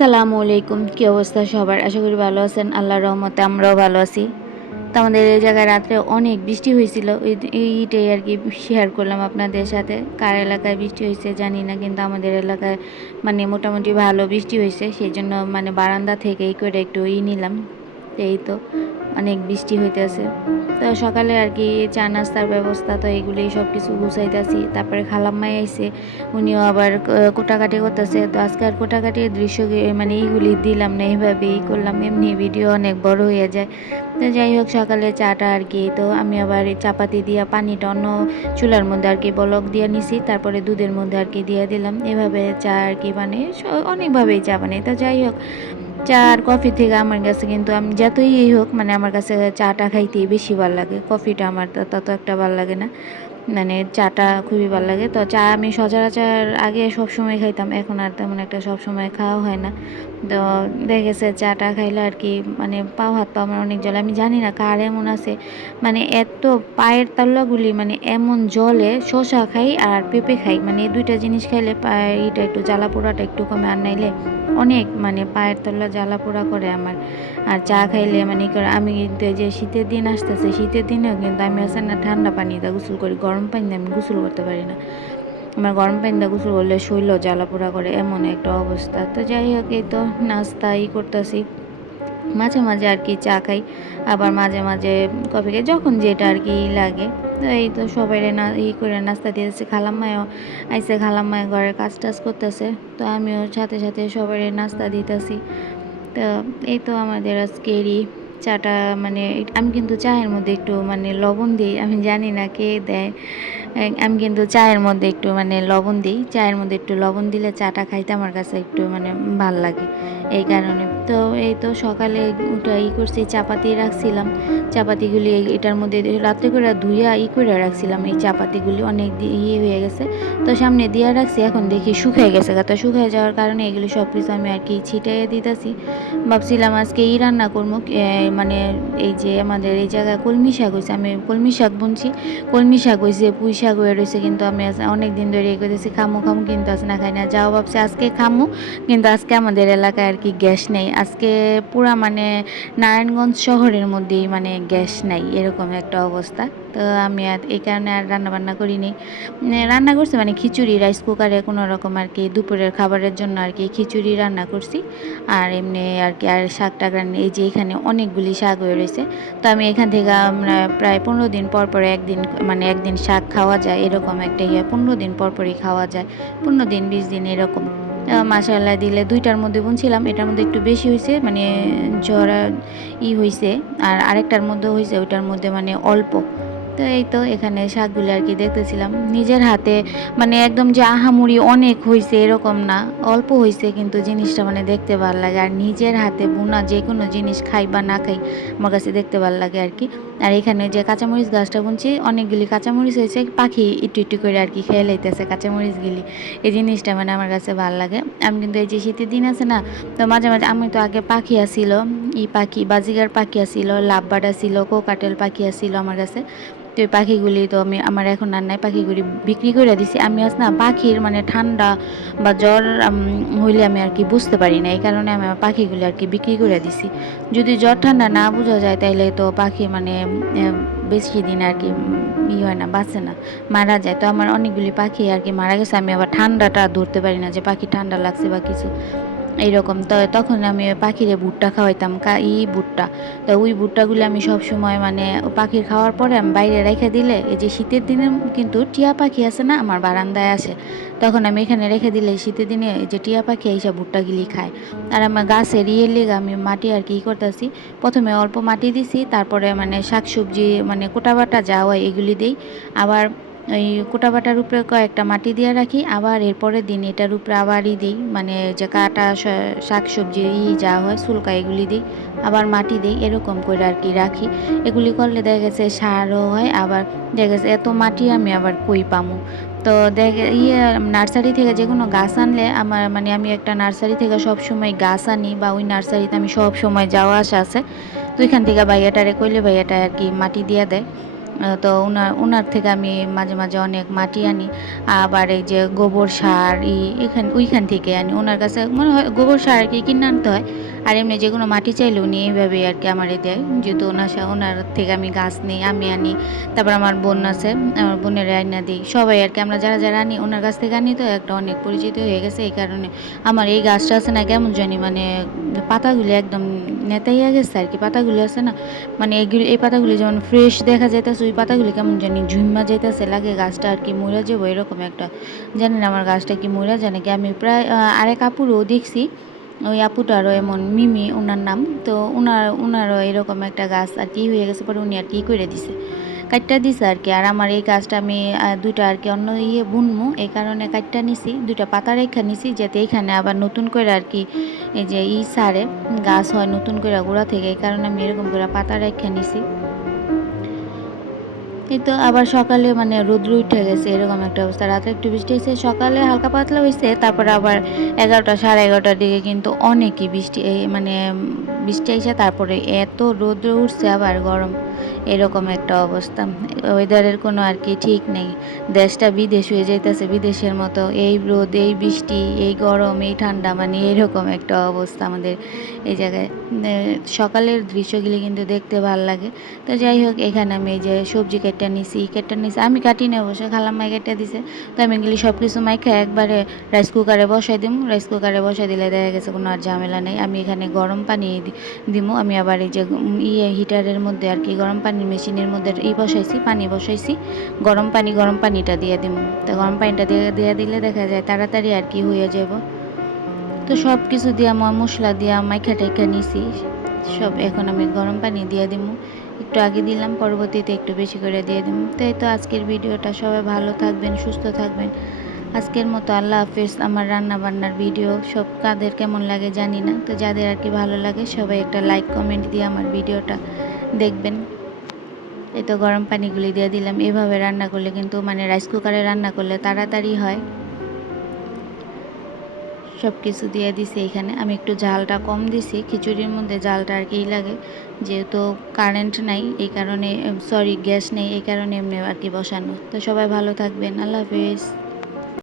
আসসালামু আলাইকুম, কী অবস্থা সবার? আশা করি ভালো আছেন, আল্লাহর রহমতে আমরাও ভালো আছি। তো আমাদের এই জায়গায় রাত্রে অনেক বৃষ্টি হয়েছিল এইটাই আর কি শেয়ার করলাম আপনাদের সাথে। কার এলাকায় বৃষ্টি হয়েছে জানি না, কিন্তু আমাদের এলাকায় মানে মোটামুটি ভালো বৃষ্টি হয়েছে, সেই জন্য মানে বারান্দা থেকে এই করে একটু ই নিলাম, এই তো। অনেক বৃষ্টি হইতেছে। তো সকালে আর কি চা নাস্তার ব্যবস্থা তো এইগুলি সব কিছু গুছাইতেছি। তারপরে খালাম্মাই আইসে উনিও আবার কোটাকাটি করতেছে। তো আজকে আর কোটাকাটির দৃশ্য মানে এইগুলি দিলাম না এইভাবে ই করলাম। এমনি ভিডিও অনেক বড় হয়ে যায়। তো যাই হোক, সকালে চাটা আর কি, তো আমি আবার চাপাতি দিয়া পানিটা অন্য চুলার মধ্যে আর কি বলক দিয়ে নিছি। তারপরে দুধের মধ্যে আর কি দিয়ে দিলাম। এভাবে চা আর কি মানে অনেকভাবেই চা বানাই। তো যাই হোক চা আর কফি থেকে আমার কাছে কিন্তু আমি যতই হোক মানে আমার কাছে চাটা খাইতেই বেশি ভালো লাগে কফিটা আমার তত একটা ভালো লাগে না। মানে চাটা খুবই ভালো লাগে। তো চা আমি সচরাচর আগে সব সময় খাইতাম, এখন আর তেমন একটা সব সময় খাওয়া হয় না। তো দেখেছে চাটা খাইলে আর কি মানে পাও হাত পা আমার অনেক জল আমি জানি না কার এমন আছে। মানে এত পায়ের তাল্লাগুলি মানে এমন জলে শশা খাই আর পেঁপে খাই। মানে এই দুইটা জিনিস খাইলে পায়ের ইটা একটু জ্বালা পোড়াটা একটু কমে আর নাইলে অনেক মানে পায়ের তল্লা জ্বালা পোড়া করে আমার। আর চা খাইলে মানে আমি কিন্তু যে শীতের দিন আসতেছে, শীতের দিনেও কিন্তু আমি আছে না ঠান্ডা পানি দিয়ে গোসল করি গরম পানি দিয়ে আমি গোসল করতে পারি না। আমার গরম পানি দিয়ে গোসল করলে শৈল জ্বালা পোড়া করে, এমন একটা অবস্থা। তো যাই হোক, এই তো নাস্তা ই করতেছি। মাঝে মাঝে আর কি চা খাই, আবার মাঝে মাঝে কফি খাই, যখন যেটা আর কি লাগে। তো এই তো সবাই না, ই করে নাস্তা দিয়েছে খালাম্মায়ও আইসে খালাম্মায় ঘরে কাজ টাজ করতেছে। তো আমিও সাথে সাথে সবাই নাস্তা দিতেছি। তো এই তো আমাদের আজকেরই চাটা মানে আমি কিন্তু চায়ের মধ্যে একটু মানে লবণ দিই, আমি জানি না কে দেয়। আমি কিন্তু চায়ের মধ্যে একটু মানে লবণ দিই। চায়ের মধ্যে একটু লবণ দিলে চাটা খাইতে আমার কাছে একটু মানে ভালো লাগে। এই কারণে। তো এই তো সকালে উঠে ই করছি, চাপাতি রাখছিলাম। চাপাতিগুলি এটার মধ্যে রাত্রে করে ধুইয়া ই করে রাখছিলাম। এই চাপাতিগুলি অনেক ইয়ে হয়ে গেছে। তো সামনে দিয়ে রাখছি, এখন দেখি শুকিয়ে গেছে তো শুকিয়ে যাওয়ার কারণে এগুলি সব কিছু আমি আর কি ছিটাইয়ে দিতেছি। ভাবছিলাম আজকে ই রান্না করব মানে এই যে আমাদের এই জায়গায় কলমি শাক হয়েছে আমি কলমি শাক বুনছি। কলমি শাক হয়েছে পুঁই শাক হয়ে রয়েছে কিন্তু আমি অনেক দিন ধরে করতেছি খামু খামু, কিন্তু আজ না খাই না। যাও ভাবছি আজকে খামু, কিন্তু আজকে আমাদের এলাকায় আর কি গ্যাস নেই। আজকে পুরা মানে নারায়ণগঞ্জ শহরের মধ্যেই মানে গ্যাস নাই, এরকম একটা অবস্থা। তো আমি আর এই কারণে আর রান্না বান্না করিনি। মানে রান্না করছি মানে খিচুড়ি, রাইস কুকারে কোনো রকম আর কি দুপুরের খাবারের জন্য আর কি খিচুড়ি রান্না করছি। আর এমনি আর কি আর শাক টাক রান্না এই যে এখানে অনেকগুলি শাক হয়ে রয়েছে তো আমি এখান থেকে আমরা প্রায় পনেরো দিন পর পর একদিন মানে একদিন শাক খাওয়া যায়, এরকম একটা ইয়ে। পনেরো দিন পরপরই খাওয়া যায়। পনেরো দিন, বিশ দিন এরকম। মাসাল্লাহ দিলে দুইটার মধ্যে বুনছিলাম, এটার মধ্যে একটু বেশি হয়েছে মানে জরা ই হয়েছে আর আরেকটার মধ্যে হয়েছে ওইটার মধ্যে মানে অল্প। তো এই তো এখানে শাকগুলো আর কি দেখতেছিলাম। নিজের হাতে মানে একদম যে আহামুড়ি অনেক হয়েছে এরকম না। অল্প হয়েছে কিন্তু জিনিসটা মানে দেখতে ভালো লাগে আর নিজের হাতে বোনা যে কোনো জিনিস খাই বা না খাই, আমার কাছে দেখতে ভালো লাগে আর কি। আর এখানে যে কাঁচামরিচ গাছটা বুনছি, অনেকগুলি কাঁচামরিচ হয়েছে, পাখি একটু একটু করে আর কি খেয়ে লাইতেছে কাঁচামরিচগুলি। এই জিনিসটা মানে আমার কাছে ভালো লাগে। আমি কিন্তু এই যে শীতের দিন আছে না, তো মাঝে মাঝে আমি তো আগে পাখি আসিল ই পাখি, বাজিগার পাখি আসিল লাভবাট আসিল কোকাটেল পাখি আসিল আমার কাছে। তো পাখিগুলি তো আমি, আমার এখন আর নাই পাখিগুলি বিক্রি করে দিছি। আমি আজ না পাখির মানে ঠান্ডা বা জ্বর হইলে আমি আর কি বুঝতে পারি না। এই কারণে আমি আমার পাখিগুলি আর কি বিক্রি করে দিছি। যদি জ্বর ঠান্ডা না বোঝা যায়, তাইলে তো পাখি মানে বেশি দিন আর কি ই হয় না, বাঁচে না, মারা যায়। তো আমার অনেকগুলি পাখি আর কি মারা গেছে। আমি আবার ঠান্ডাটা ধরতে পারি না যে পাখি ঠান্ডা লাগছে বা কিছু। এইরকম। তো তখন আমি পাখিরে ভুট্টা খাওয়াইতাম ই ভুট্টা। তো ওই ভুট্টাগুলো আমি সব সময় মানে পাখির খাওয়ার পরে আমি বাইরে রেখে দিলে, এই যে শীতের দিনে কিন্তু টিয়া পাখি আছে না, আমার বারান্দায় আসে, তখন আমি এখানে রেখে দিলে শীতের দিনে এই যে টিয়া পাখি এইসব ভুট্টাগুলি খায়। আর আমার গাছের লেগে আমি মাটি আর কি করতেছি, প্রথমে অল্প মাটি দিছি, তারপরে মানে শাকসবজি মানে কোটা বাটা যা হয় এগুলি দিই, আবার ওই কোটা বাটার উপরে কয়েকটা মাটি দিয়ে রাখি। আবার এরপরের দিন এটার উপরে আবারই দিই। মানে যে কাটা শাক সবজি যা হয়, সুলকা এগুলি দিই। আবার মাটি দিই, এরকম করে আর কি রাখি। এগুলি করলে দেখা গেছে সারও হয়। আবার দেখা গেছে এত মাটি আমি আবার কই পামু? তো দেখে ইয়ে নার্সারি থেকে যে কোনো গাছ আনলে আমার মানে আমি একটা নার্সারি থেকে সব সময় গাছ আনি বা ওই নার্সারিতে আমি সব সময় যাওয়া আসা আছে। তো ওইখান থেকে ভাইয়াটারে কইলে ভাইয়াটা আর কি মাটি দিয়ে দেয়। তো ওনার ওনার থেকে আমি মাঝে মাঝে অনেক মাটি আনি, আবার এই যে গোবর সার, ই এখান, ওইখান থেকে আনি। ওনার কাছে মনে হয়, গোবর সার কি কিনে আনতে হয়। আর এমনি যে কোনো মাটি চাইলে উনি এইভাবেই আর কি আমারে দেয়। যেহেতু ওনার ওনার থেকে আমি গাছ নিই, আমি আনি, তারপর আমার বোন আছে, আমার বোনের আইনা দিই। সবাই আর কি, আমরা যারা যারা আনি, ওনার কাছ থেকে আনি তো একটা অনেক পরিচিত হয়ে গেছে, এই কারণে আমার এই গাছটা আছে না, কেমন জানি মানে পাতাগুলি একদম নেতাইয়া গেছে আর কি, পাতাগুলি আছে না মানে এইগুলি এই পাতাগুলি যেমন ফ্রেশ দেখা যাইতেছে, ওই পাতাগুলি কেমন জানি ঝুম্মা যাইতেছে, লাগে গাছটা আর কি মরে যাব, এরকম একটা। জানি না আমার গাছটা কি মরে যায় নাকি, আমি প্রায় আরেক আপুরও দেখছি ওই আপুটারও এমন মিমি ওনার নাম। তো ওনার ওনারও এরকম একটা গাছ আর কি হয়ে গেছে, পরে উনি আর কি করে দিছে। কাটটা দিছে আর কি। আর আমার এই গাছটা আমি দুইটা আর কি অন্য ইয়ে বুনমু। এই কারণে কাটটা নিছি, দুইটা পাতা রেখা নিছি, যাতে এইখানে আবার নতুন করে আর কি এই যে ই সারে, গাছ হয় নতুন করে গোড়া থেকে। এই কারণে আমি এরকম করে পাতা রেখা নিছি। এই তো আবার সকালে মানে রোদ্র উঠে গেছে, এরকম একটা অবস্থা। রাতে একটু বৃষ্টি হয়েছে, সকালে হালকা পাতলা হয়েছে, তারপর আবার এগারোটা, সাড়ে এগারোটার দিকে কিন্তু অনেকই বৃষ্টি মানে বৃষ্টি এসে তারপরে এত রোদ্র উঠছে আবার গরম। এরকম একটা অবস্থা। ওয়েদারের কোনো আর কি ঠিক নেই। দেশটা বিদেশ হয়ে যাইতেছে, বিদেশের মতো এই রোদ, এই বৃষ্টি, এই গরম, এই ঠান্ডা মানে এরকম একটা অবস্থা আমাদের এই জায়গায়। সকালের দৃশ্যগুলি কিন্তু দেখতে ভালো লাগে। তো যাই হোক, এখানে আমি এই যে সবজি কেটে নিছি কেটে নিছি। আমি কাটি না অবশ্য খালাম মাই কেটে দিছে। তো আমি এগুলি সব কিছু মাইখা একবারে রাইস কুকারে বসাই দিম। রাইস কুকারে বসাই দিলে দেখা গেছে কোনো আর ঝামেলা নেই। আমি এখানে গরম পানি দি- দিমু। আমি আবার এই যে ইয়ে হিটারের মধ্যে আর কি গরম পানি মেশিনের মধ্যে ই বসাইছি, পানি বসাইছি। গরম পানি, গরম পানিটা দিয়ে দিম। তো গরম পানিটা দিয়ে দিয়ে দিলে দেখা যায় তাড়াতাড়ি আর কি হয়ে যাব। তো সব কিছু দিয়ে আমার মশলা দিয়ে মাইখা টাইখা নিছি। সব এখন আমি গরম পানি দিয়ে দিমু। একটু আগে দিলাম, পরবর্তীতে একটু বেশি করে দিয়ে দিব তো এই তো আজকের ভিডিওটা। সবাই ভালো থাকবেন, সুস্থ থাকবেন। আজকের মতো আল্লাহ হাফেজ। আমার রান্না বান্নার ভিডিও সব কাদের কেমন লাগে জানি না। তো যাদের আর কি ভালো লাগে, সবাই একটা লাইক কমেন্ট দিয়ে আমার ভিডিওটা দেখবেন। এই তো গরম পানিগুলি দিয়ে দিলাম। এভাবে রান্না করলে কিন্তু মানে রাইস কুকারে রান্না করলে তাড়াতাড়ি হয়। সব কিছু দিয়ে দিছি এখানে। আমি একটু জালটা কম দিছি, খিচুড়ির মধ্যে জালটা আর কি লাগে। যেহেতু কারেন্ট নাই, এই কারণে সরি গ্যাস নেই, এই কারণে এমনি আর কি বসানো। তো সবাই ভালো থাকবেন। আল্লাহ হাফেজ।